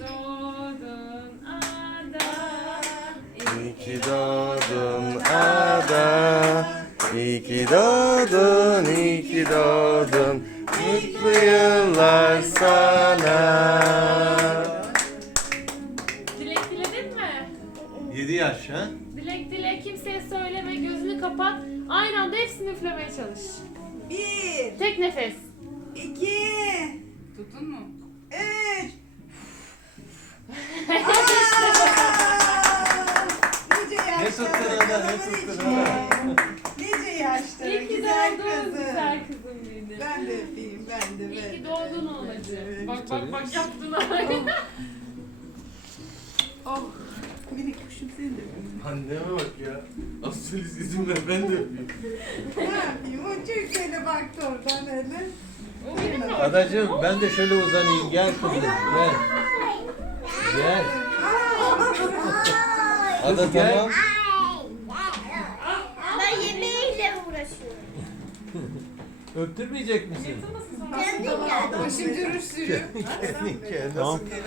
doğdun ada. İyi ki doğdun ada. İyi ki doğdun, iyi ki doğdun. Mutlu yıllar sana. Dilek diledin mi? 7 yaş ha? Dilek dile, kimseye söyleme, gözünü kapat. Aynı anda hepsini üflemeye çalış. 1, Tek nefes. 2, Tuttun mu? 3. Nice Ne yaşlara tuttun ada, ne kızımın tuttun içi. ada? Nice yaşlara İyi ki güzel doğdun kızım. güzel kızım benim. Ben de öpeyim, ben de. İyi ki ben de. doğdun oğlacığım. Evet. Bak bak bak yaptın. Oh, minik kuşum seni de öpeyim. Anneme bak ya. Asıl izin ver, ben de öpeyim. Ne yapayım? O çok öyle baktı oradan öyle. O benim mi? Adacığım ben de şöyle uzanayım. Gel kızım gel. Gel. Ada tamam. Ben yemeğiyle uğraşıyorum. Öptürmeyecek misin? Yatırmasın sonra. Kendin gel. Başım cürür sürüyor. Tamam.